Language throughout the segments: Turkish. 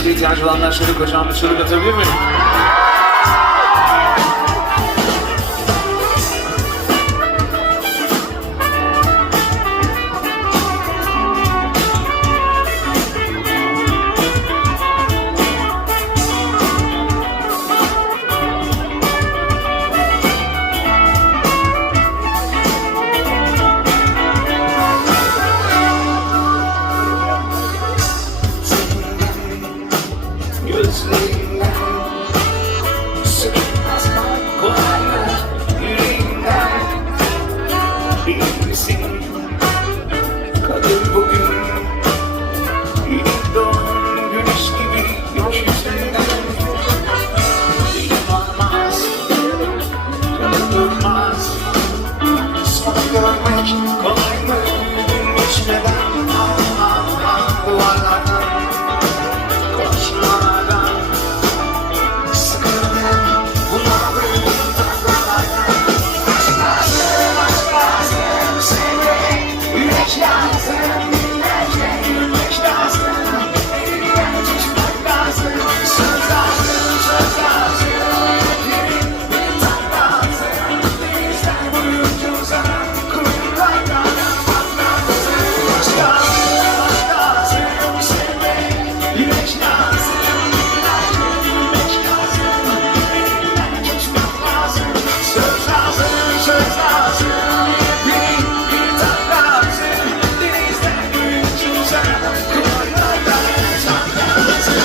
Aşka ihtiyacı olanlar şöyle kocaman bir çığlık atabilir mi? Gözlerinden sıkılmaz kolay mı yüreğinden bilir misin kadın bugün yeni doğan güneş gibi gökyüzünden dilim olmaz canım durmaz sana görmek kolay mı geçmeden duvarlardan koşmalardan sıkıldım bunaldım takmalardan aşk lazım sevmek yürek lazım dinlerken yürek lazım elinden tutmak lazım söz lazım söz lazım bir tat lazım denizden boyunca uzanan kumlardan atmak lazım aşk lazım sevmek yürek lazım dinlerken yürek lazım elinden tutmak lazım söz lazım söz lazım bir tat lazım denizden boyunca uzanan kumlardan atmak lazım.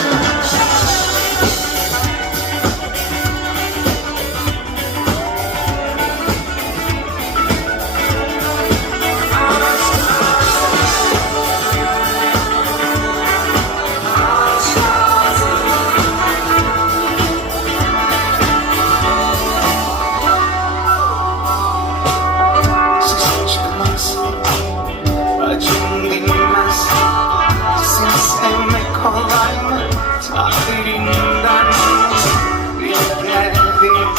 Sesin çıkmaz, acım dinmez. Seni sevmek kolay mı? Takdirinden geldim,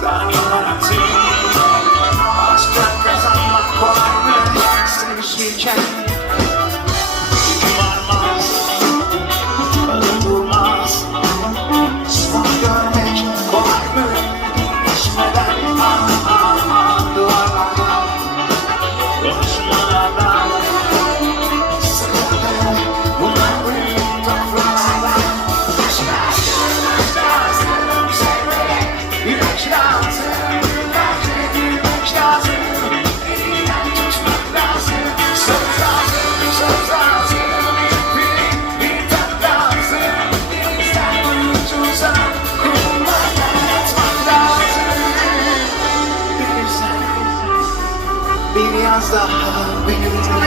zannettim. Aşkla kazanmak kolay mı? Sevişirken dilim varmaz, kalın durmaz. Sana görmek kolay mı? Geçmeden duvarlardan konuşmalardan sıkıldım bunaldım topraklardan aşk lazım sevmek yürek lazım dinlerken yürek lazım elinden tutmak lazım söz lazım söz lazım bir tat lazım denizden boyunca uzanan kumlardan atmak lazım bilirsen bir yaz daha benimle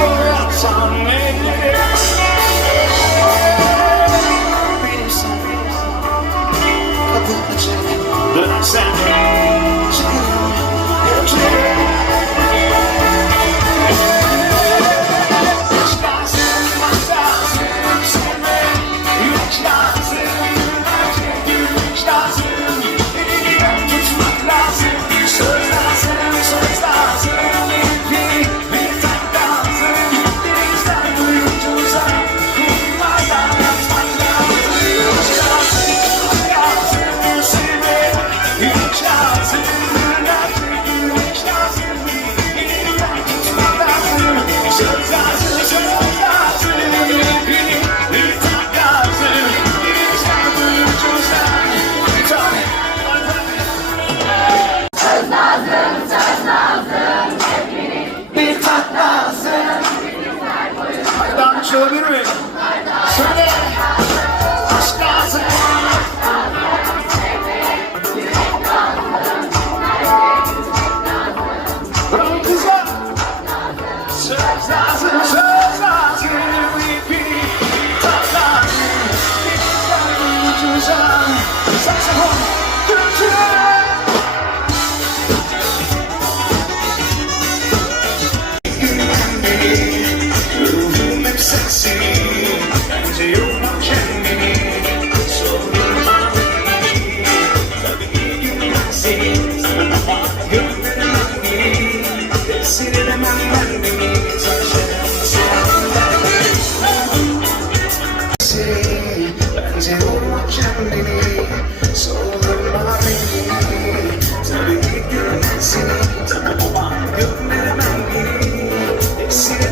yaratsan beni bilirsen kapını çek dönersen çıkıyorum gözlerim aşk lazım sevmek yürek lazım yürek lazım elinden tutmak lazım söz lazım söz lazım bir tat lazım denizden boyunca uzanan kumlardan atmak lazım aşk lazım sevmek yürek lazım yürek lazım elinden tutmak lazım söz lazım söz lazım bir tat lazım denizden boyunca uzanan bir tane bir tat lazım. Haydan çığırır mı? Söyle. Aşk lazım. Bravo kızlar. Söz lazım, söz lazım. Bir tat lazım. Denizden uzanan saksafon. Türkçe. Ruhum hep sensin, bence yorma kendini. Sorma beni, tabii günlersin. Sana bak gönlüm beni, tesir edemem ben beni. Sana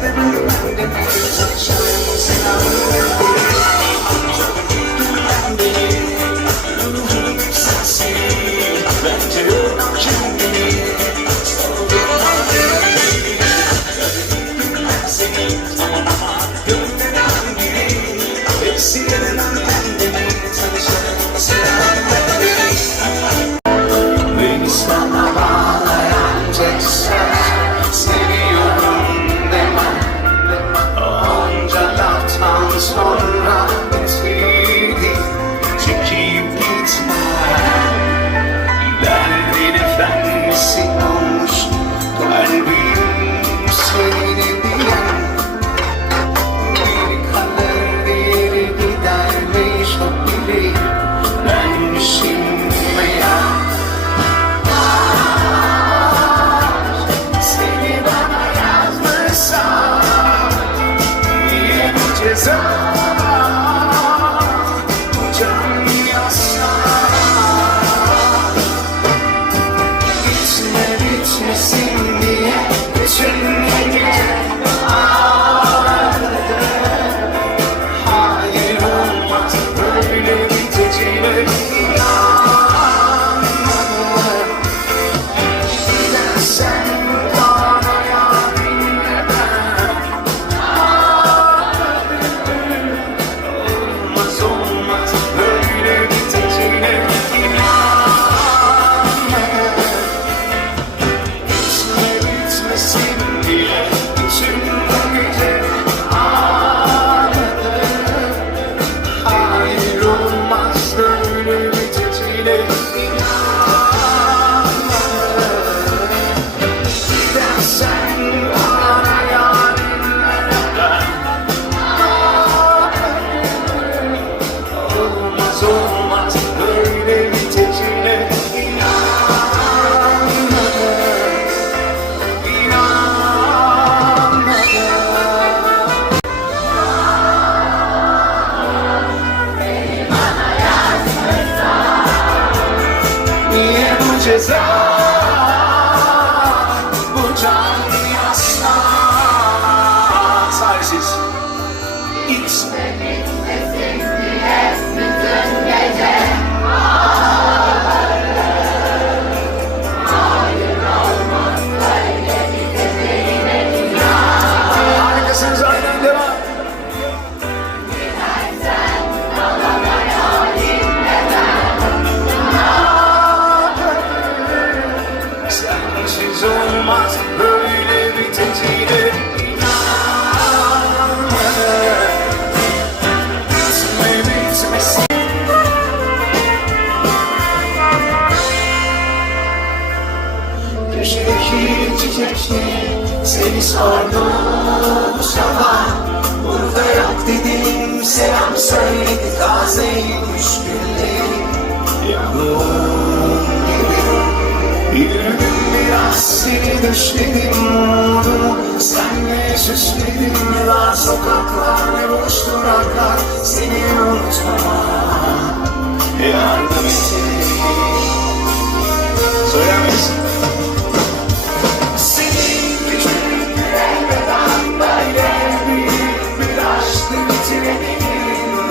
sebebim bendemir tanışalım selamım ben beni ruhum sensin bence yorma kendini sorgulama beni ben seni ama gönlümden biri hepsi yenemem kendimi tanışalım selamım beni sana bağlayan tek söz seviyorum demem onca laftan sonra bitirdi çekip gitme derdin efendisi olmuş kalbim senin diyen biri kalır diğeri gidermiş o biri benmişim meğer seni bana yazmışsan niye bu ceza bu can yasa gitme bitmesin diye bütün gece ağladım hayır olmaz böyle biteceğine inanmadım gidersen bana yarinle ben olmaz olmaz böyle biteceğine inanmadım gitme bitmesin diye bütün gece ağladım hayır olmaz böyle biteceğine inanmadım gidersen bana yarinle olmaz olmaz böyle biteceğine inanmadım inanmadım niye bu ceza bu can yasa sayesiz gitme harikasınız aynen devam sensiz olmaz böyle biteceğine inanmadım gitme bitmesin köşedeki çiçekçi seni sordu bu sabah burada yok dedim selam söyledi tazeymiş gülleri yağmur gibi yürüdüm biraz seni düşledim oldu senle süsledim yılan sokaklar ne boş duraklar seni unutmama yardım et söylemesin seni küçük bir elveden böyle büyük bir aşkı bitirebilirim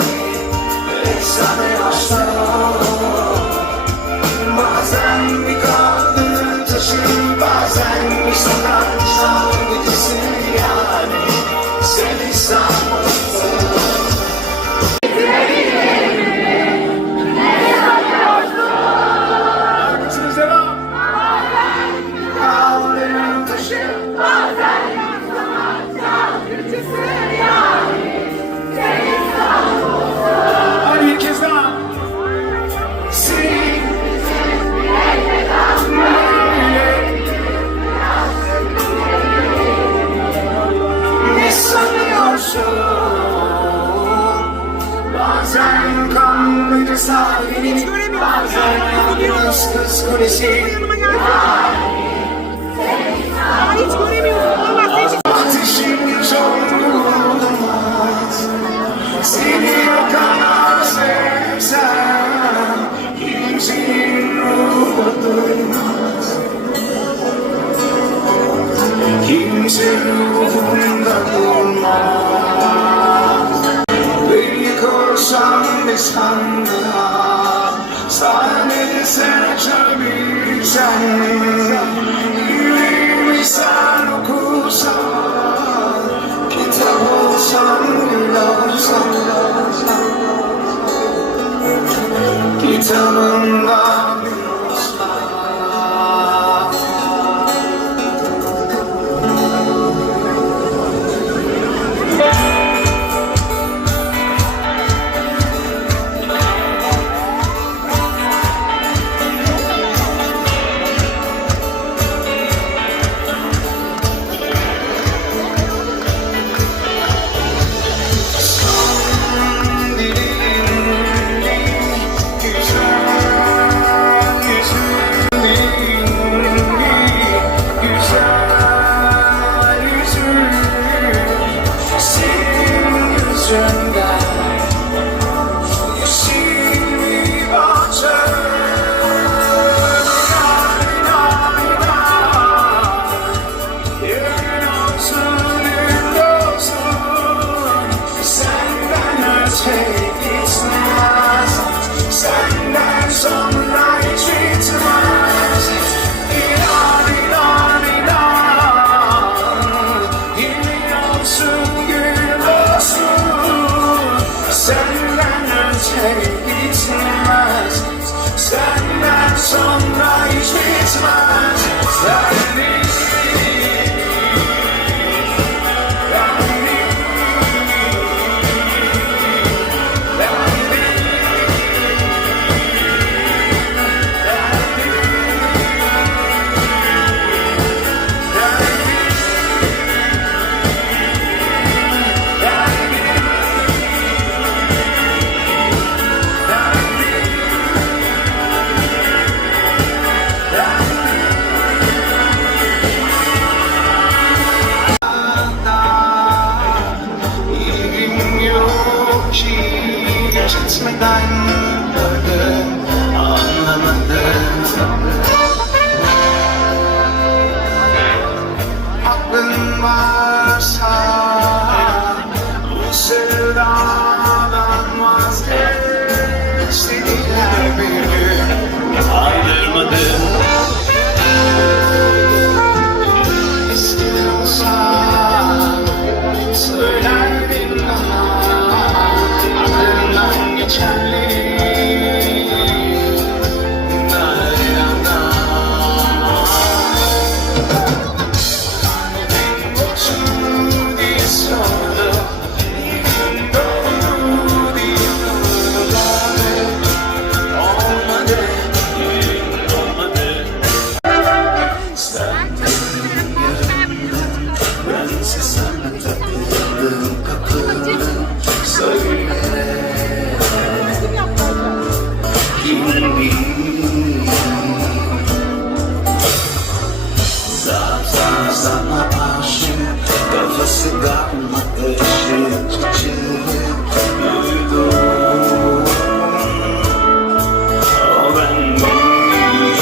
efsane aşklar bazen bir kadın taşır bazen bir sokak şarkıcısı yani seni sanmışsın harikasınız devam kadın taşır hadi bir kez daha seni ne sanıyorsun bazen kanlıca sahili bazen yalnız kız kulesi Hiç göremiyorum. Allah seni ateşin sorulmaz seni o kadar sevsem kimsenin ruhu duymaz kim kimse ruhumda durmaz. Beni korsam bir sandığa, sadece sen açabilsen, yüreğimi sen okursan, kitap olsam bile olsam, kitabında bir olsam. Senden sonra hiç bitmez. İnan, inan, inan. Yemin olsun, gün olsun. Senden önce bitmez. Senden sonra hiç bitmez. Geçmeden gördüm, anlamadım. Aklın varsa bu sevdadan vazgeç dediler bir gün. Aldırmadım. İstiyorsa söylerdin bana, aklından geçenleri. Sana aşık, kafası kalmadı, çiçeği duydum. O ben miyim?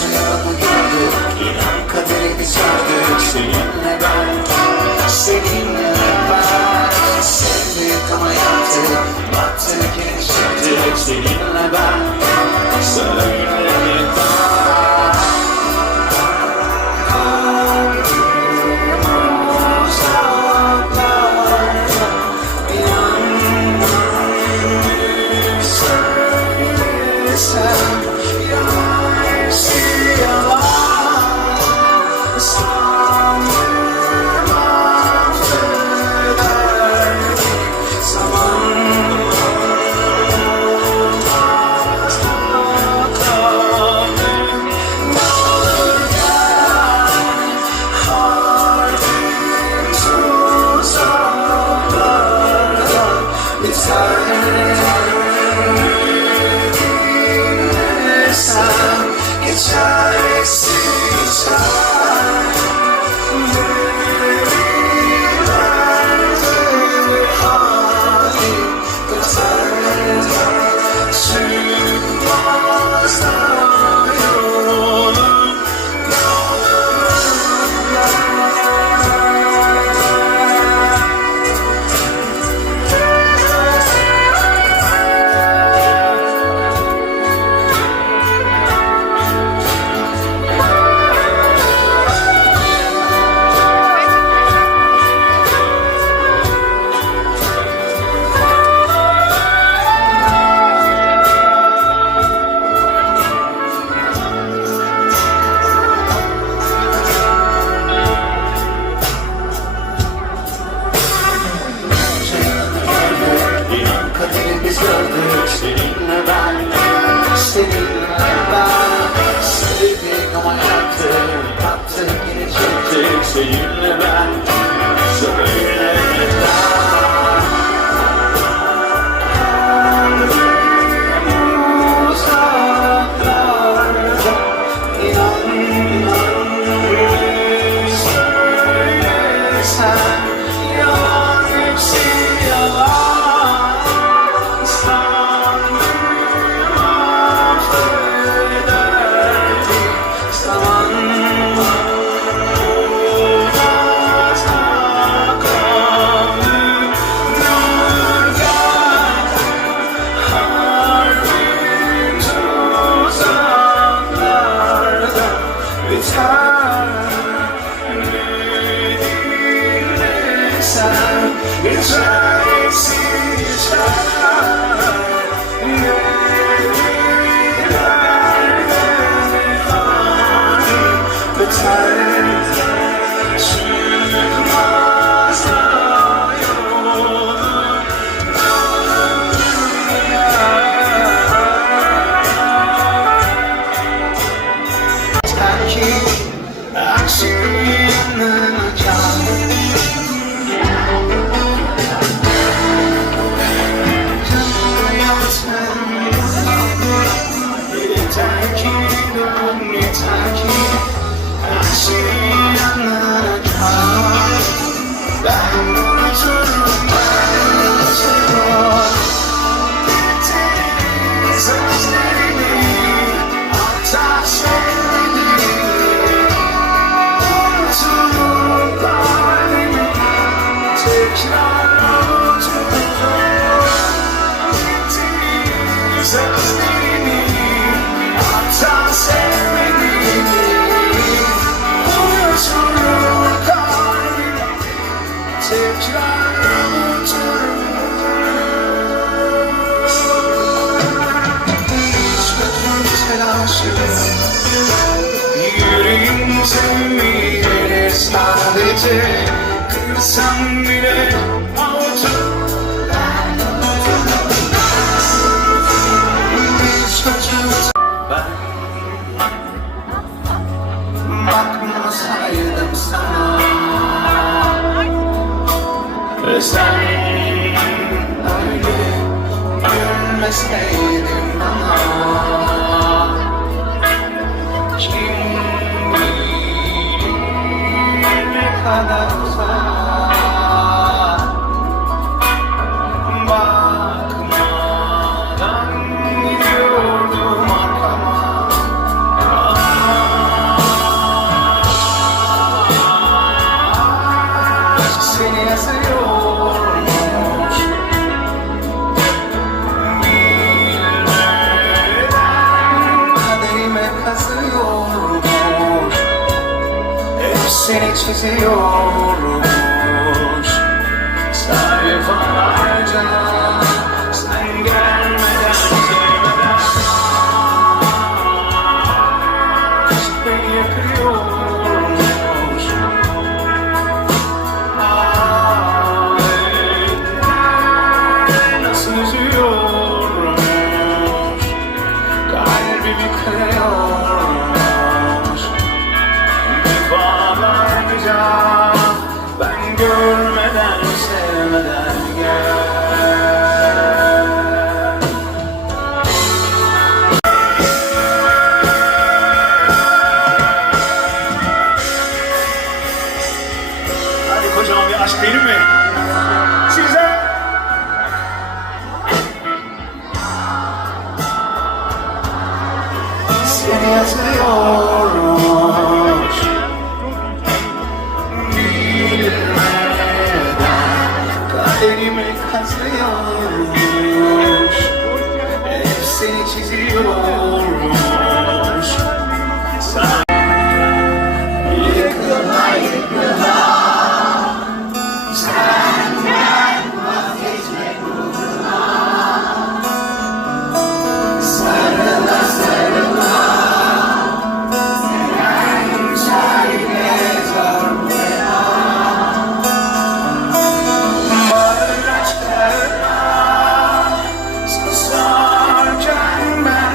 Hayatı gördük, inan kaderi biz ördük. Seninle ben, seninle ben. Sevdik ama yaptık, battık yine çıktık. Seninle ben, seninle ben. seninle ben söylemeden. Uzaklarda inanmadım söylesen, yalan hepsi yalan. Sandım affederdi zamanla. Yüreğim sevmeyi sadece kırsam bile avutum. Ben bakmasaydım sana ve sen öyle gülmeseydin bana, kim bilir ne kadar uzak bakmadan gidiyordum arkama. Seni yazıyormuş bilmeden, kaderime kazıyormuş, hep seni çiziyormuş sayfalarca. Sen gelmeden sevmeden aşk beni yakıyormuş. Nasıl üzüyormuş, kalbimi kırıyormuş. Defalarca ben görmeden sevmeden gel. Hadi kocaman bir aşk değil mi? Size seni yazıyormuş bilmeden, kaderimi kazıyormuş, hep seni çiziyormuş. Sana yıkıla yıkıla senden vazgeçmek uğruna, sarıla sarıla Susarken ben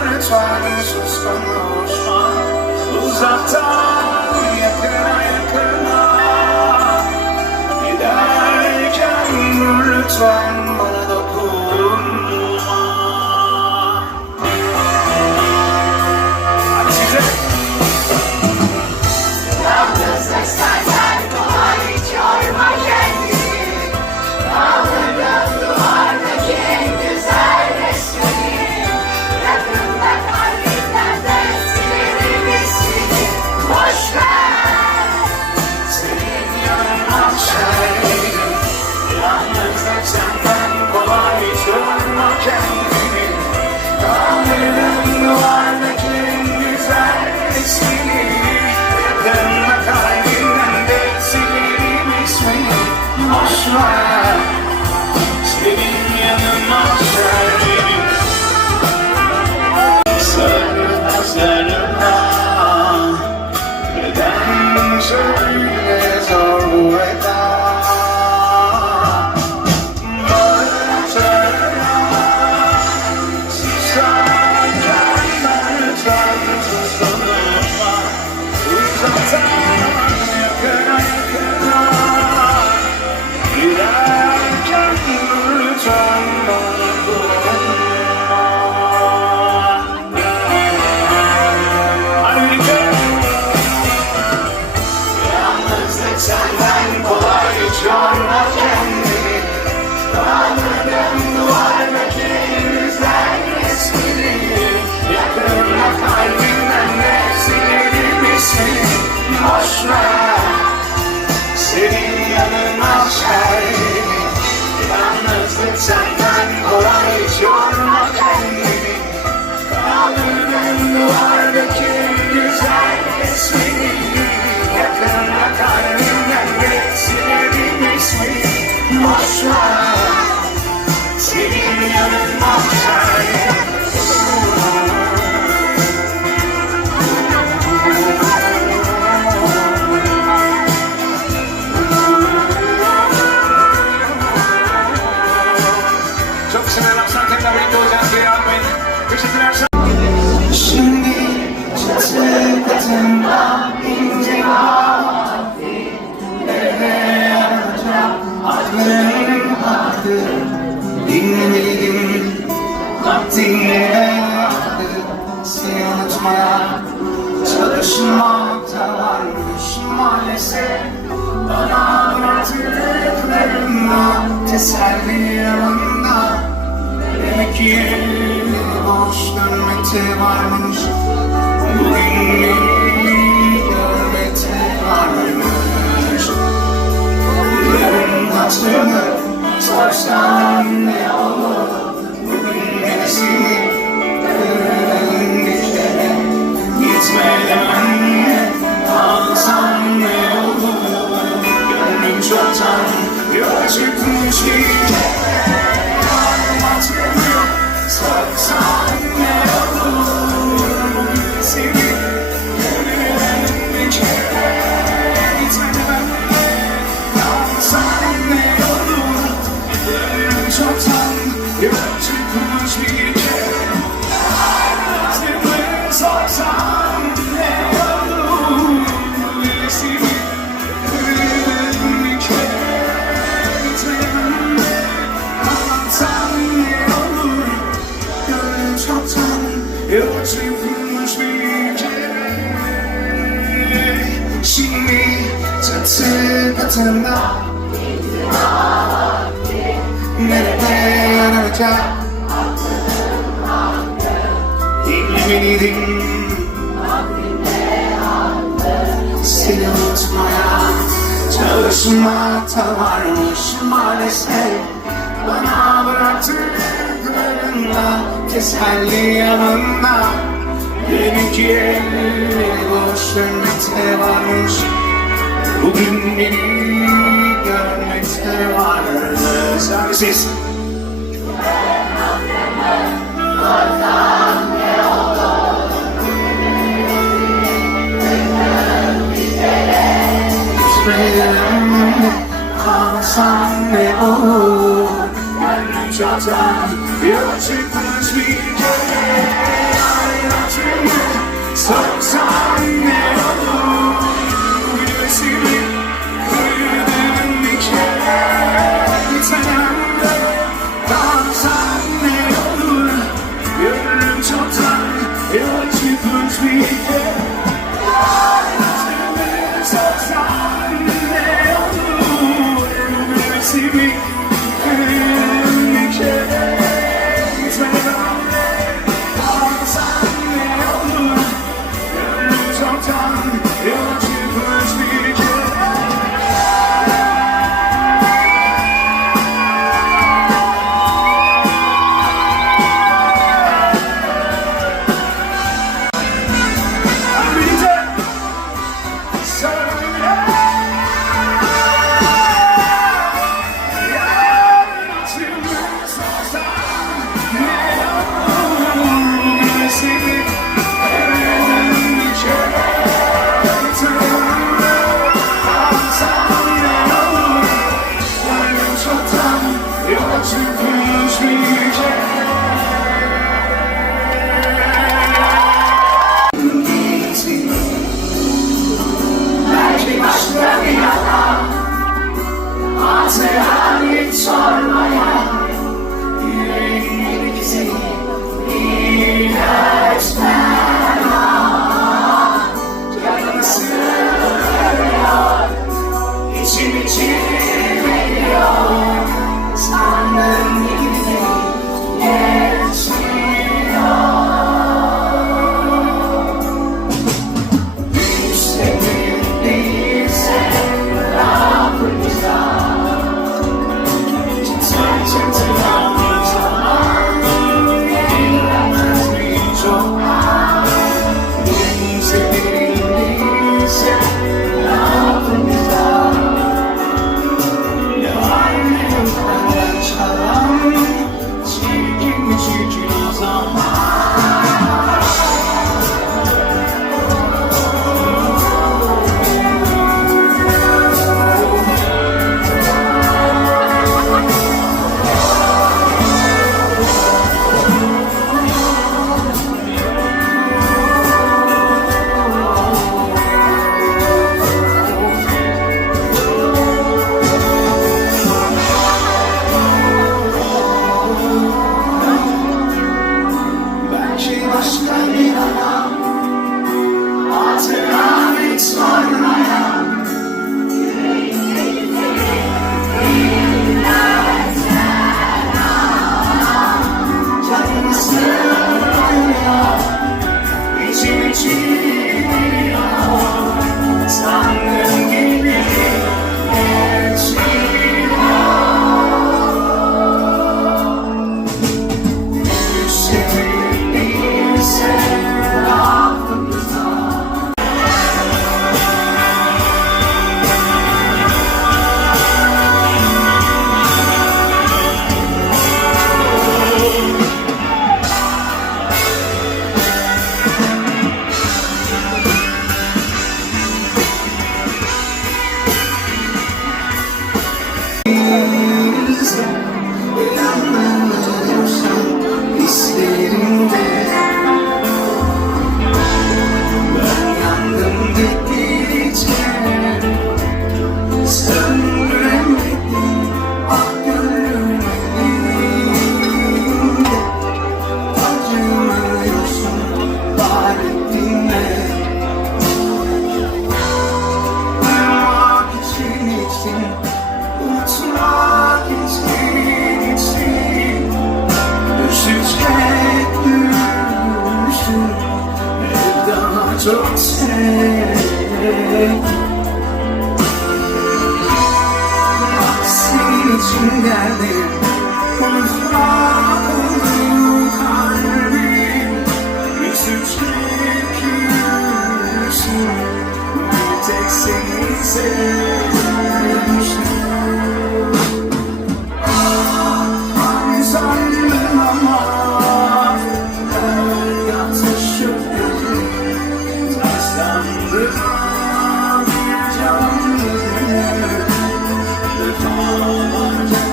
kendini. Dağların duvardaki en güzel resmini, yakınla kalbinden de silerim ismini. Boşver, senin yanına şerbenim. Sarılma sarılma, neden söyle zor bu veda. Bağırma, susarken ben lütfen susturma. Uzaktan yakına yakına, giderken lütfen bana dokunma. Hadi birlikte. Yalnızlık senden kolay, hiç yorma kendini. Dağların duvardaki en güzel resmini, yakınla kalbinden de silerim ismini. Boşver, senin yanına şerbenim. Yalnızlık senden kolay, hiç yorma kendini. Dağların duvardaki en güzel resmini, yakınla kalbinden de silerim ismini. Boşver, senin yanına şerbenim. Çok severim, sen tekrar birlikte olacağız diye yapmayın. Teşekkürler. Şimdi çatı katında ince hafif, eve yanacak adların vardı. Dinlemeliydim, vaktine vardı. Seni unutmaya çalışmakta varmış maalesef. Bana bıraktıklarımda teselli yanında. Demek ki boş dönmekte varmış, bugün görmekte varmış. Yarın hatırını sorsan ne olur, bugün neresi yarın gecene. Gitmeden anne alsam ne olur, gönlüm çoktan yola çıkmış gece. Sorsan ne olur, seni gönlümden bir kere gitmeden kalsan ne olur, gönlüm çoktan yola çıkmış bir kere. Seni sorsan ne olur, seni gönlümden bir kere gitmeden kalsan ne olur, çoktan yola çıkmış bir kere. Şimdi çatı katında nerede yanacak dinlemeliydim. Seni unutmaya çalışmakta varmış maalesef. Bana bıraktıklarında teselli yanında. Benimki elleri boş dönmekte varmış, bugün beni görmekte vardı. Sensiz kalsam ne olur, gönlüm çoktan yola çıkmış bir kere. Hayatımı sorsan ne olur, güvesini kırdın bir kere. Gitmeden de kalsan ne olur, gönlüm çoktan yola çıkmış bir kere. Hayatımı sorsan ne olur, güvesini kırdın bir kere. Gitmeden de kalsan ne olur, gönlüm çoktan yola çıkmış bir kere. değilse, inanmıyorsan hislerinde. Ben yandım gittikçe, söndüremedim ah gönlümde. Acımıyorsun bari dinle. Uyumak için, unutmak için düşecek düşün, bir daha çok sev. Senin için geldim, unutmak oldu kalbim. Üzülecek yüzün, bir tek seni sevmişim. Sandım ama ben yatışıp taşlandım bir canlı defalarca.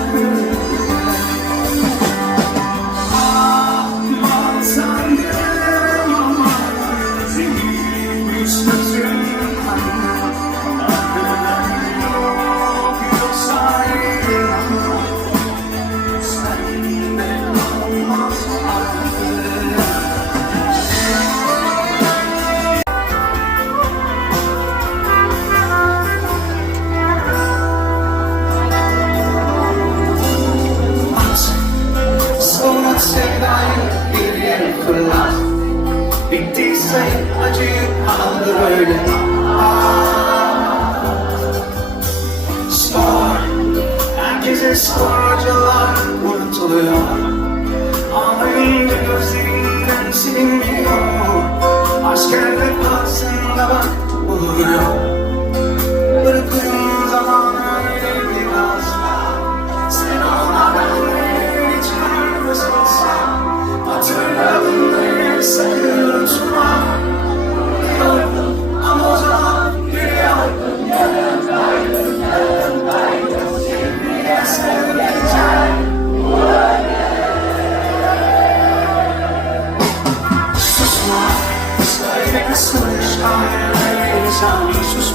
Ben sandım ama senin bir sözün aklımdan yok, yoksa inanma. Sonra sevdayı bir yere fırlat. Bittiyse acıyı kaldır öyle. Sor, herkese sor, acılar unutuluyor. Ağlayınca gözlerinden silinmiyor. Aşk elde kalsın da bak buluyor. Bırakırım zamanı öyle biraz daha. Sen olmadan hiç kalmaz olsa. Hatırladığını sakın unutma. Biliyordum ama o zaman biliyordum. Sevgiye sevmeyeceğim. Susma, söyle kısmış, hayır, hayır, sen sus.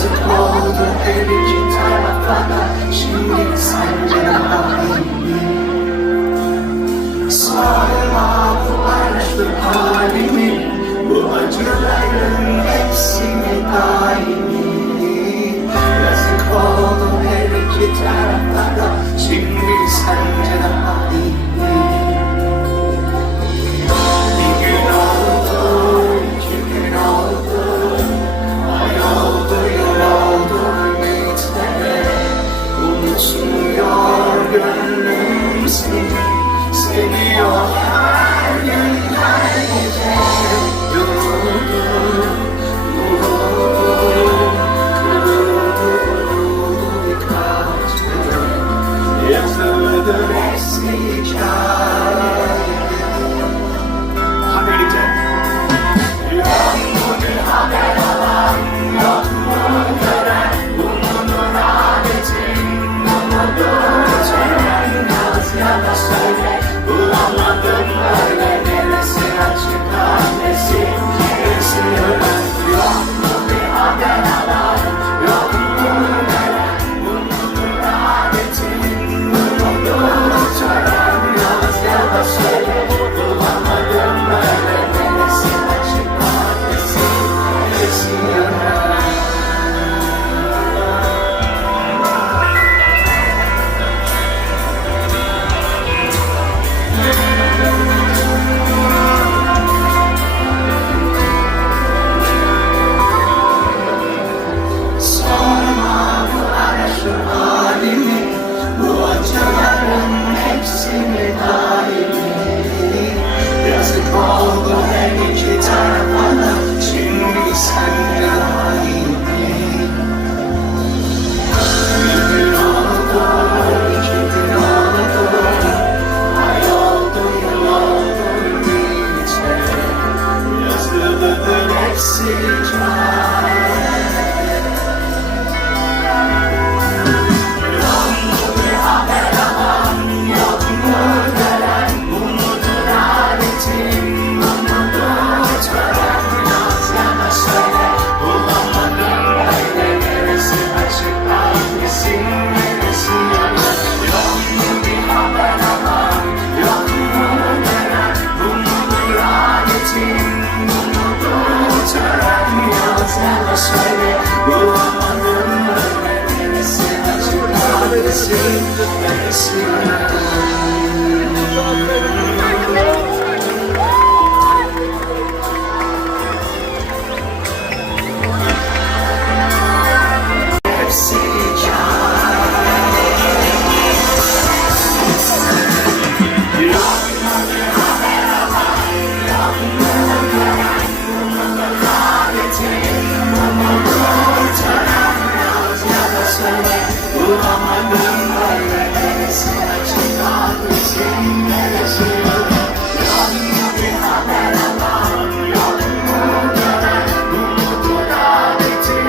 Yazık oldu her iki tarafa da. Şimdi sence daha iyi. Sorma bu aşk halimi, bu acıların hepsini daimi. Yazık oldu her iki tarafa da. Şimdi sence daha iyi. Bir gün oldu, iki gün oldu, ay oldu, yıl oldu bitmeye. Unutmuyor gönlüm seni, seviyor her gün her gece. Yoruldu, yoruldu, kırıldı birkaç kere. Yazıldı eski hikaye. Hadi birlikte. Yok mu bir haber alan, yok mu gören, umudur adetin, umudur tören. Yaz ya da söyle, bulamadım öyle, neresi açık adresi, neresi ölen. Yok mu bir haber alan, yok mu gören, umudur adetin, umudur tören. Yaz ya da söyle, bulamadım öyle, neresi açık adresi, neresi ölen. Sorma bu aşk halimi, bu acıların hepsini daimi. Yazık oldu her iki tarafa da. Şimdi sen daha iyi. Bir gün oldu, iki gün oldu, ay oldu, yıl oldu bitmeye. Yazıldı hepsi hikaye. Yok mu bir haber alan, yok mu gören, umudur adetin, umudur tören. Yaz ya da söyle, bulamadım öyle, neresi açık adresin, neresi yalan. Yok mu bir haber alan, yok mu gören, umudur adetin, umudur tören. Yaz ya da söyle, bulamadım öyle, neresi açık adresin, neresi yalan. Hepsi hikaye. Yok mu bir haber alan, yok mu gören, umudur adetin, umudur tören. Yaz ya da söyle, bulamadım öyle, neresi açık adresin, neresi ölen. Yok mu bir haber alan, yok mu gören, umudur adetin,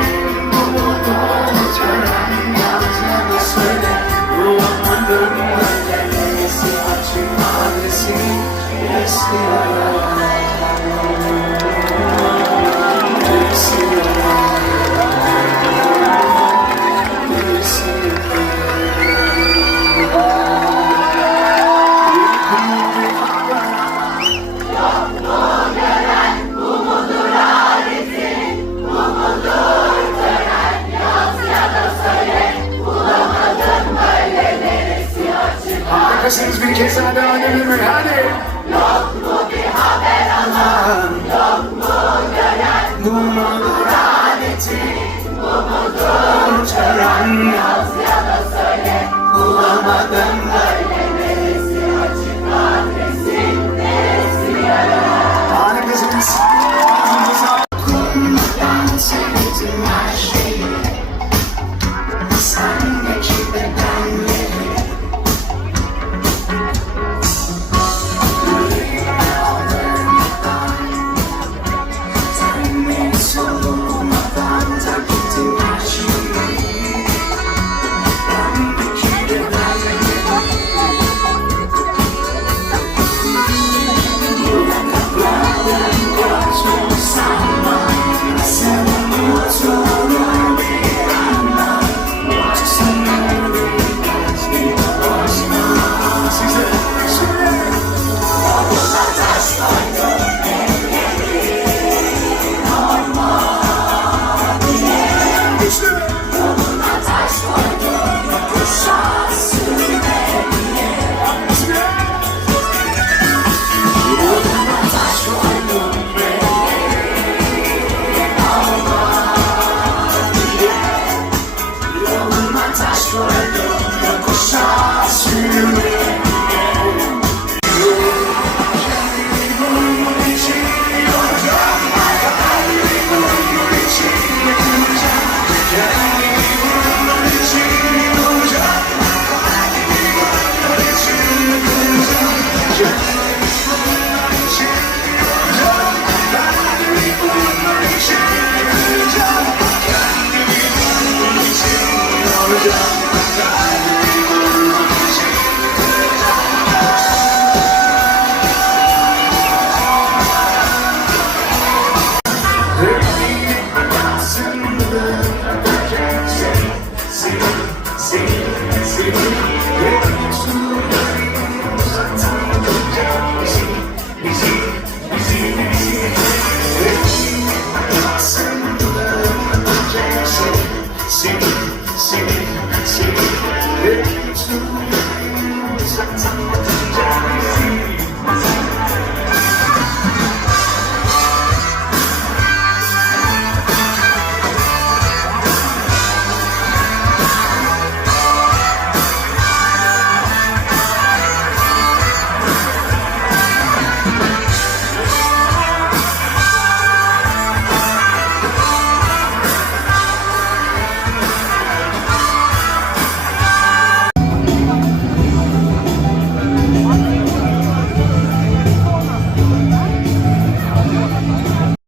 umudur tören. Yaz ya da söyle, bulamadım öyle, neresi açık adresin, neresi ölen. Neresi ölen. Neresi Harikasınız, bir kez daha devam edelim mi? Hadi. Yok mu bir haber alan, yok mu gören, bu mudur adetin, bu mudur tören. Yaz ya da söyle, bulamadım böyle,